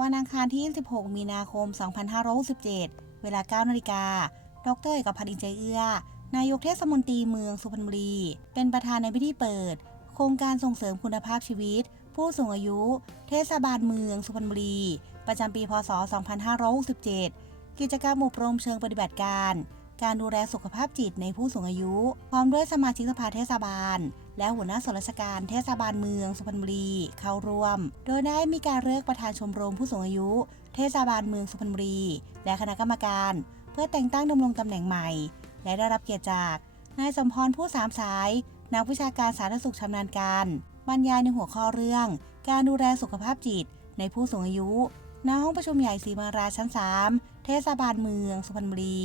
วันอังคารที่26มีนาคม 2567 เวลา 9 นาฬิกา ดรเอกพันธ์อินใจเอื้อ นายกเทศมนตรีเมืองสุพรรณบุรี เป็นประธานในพิธีเปิด โครงการส่งเสริมคุณภาพชีวิต ผู้สูงอายุ เทศบาลเมืองสุพรรณบุรี ประจำปี พศ 2567 กิจกรรมอบรมเชิงปฏิบัติการ การดูแลสุขภาพจิตในผู้สูงอายุ พร้อมด้วยสมาชิกสภาเทศบาล และหัวหน้าส่วนราชการเทศบาลเมืองสุพรรณบุรีเข้าร่วม โดยได้มีการเลือกประธานชมรมผู้สูงอายุ เทศบาลเมืองสุพรรณบุรี และคณะกรรมการ เพื่อแต่งตั้งดำรงตำแหน่งใหม่ และได้รับเกียรติจากนายสมพรผู้สามสาย นักวิชาการสาธารณสุขชำนาญการ บรรยายในหัวข้อเรื่อง การดูแลสุขภาพจิต ในผู้สูงอายุณห้องประชุมใหญ่ศรีมาราชั้น 3 เทศบาลเมืองสุพรรณบุรี